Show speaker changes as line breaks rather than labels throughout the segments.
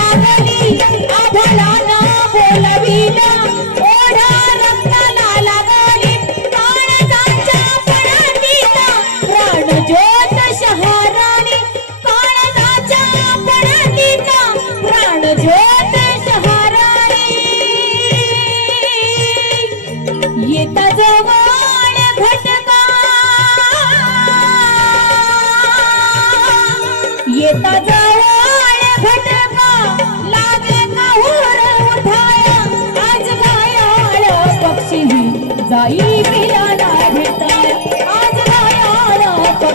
love it.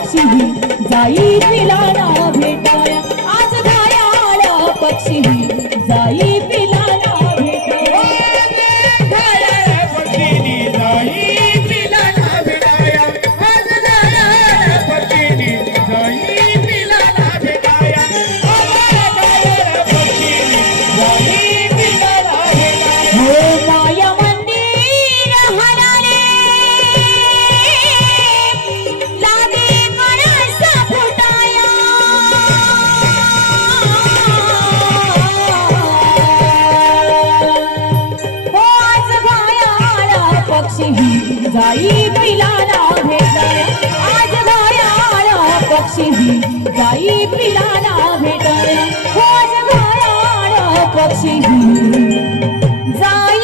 पक्षी जाई तिला भेटाया. आज
जाया
पक्षी पक्षी जाई बैलाला भेटय आज घोड्याळ पक्षी जाई बैलाला भेटय
आज
घोड्याळ पक्षी जाई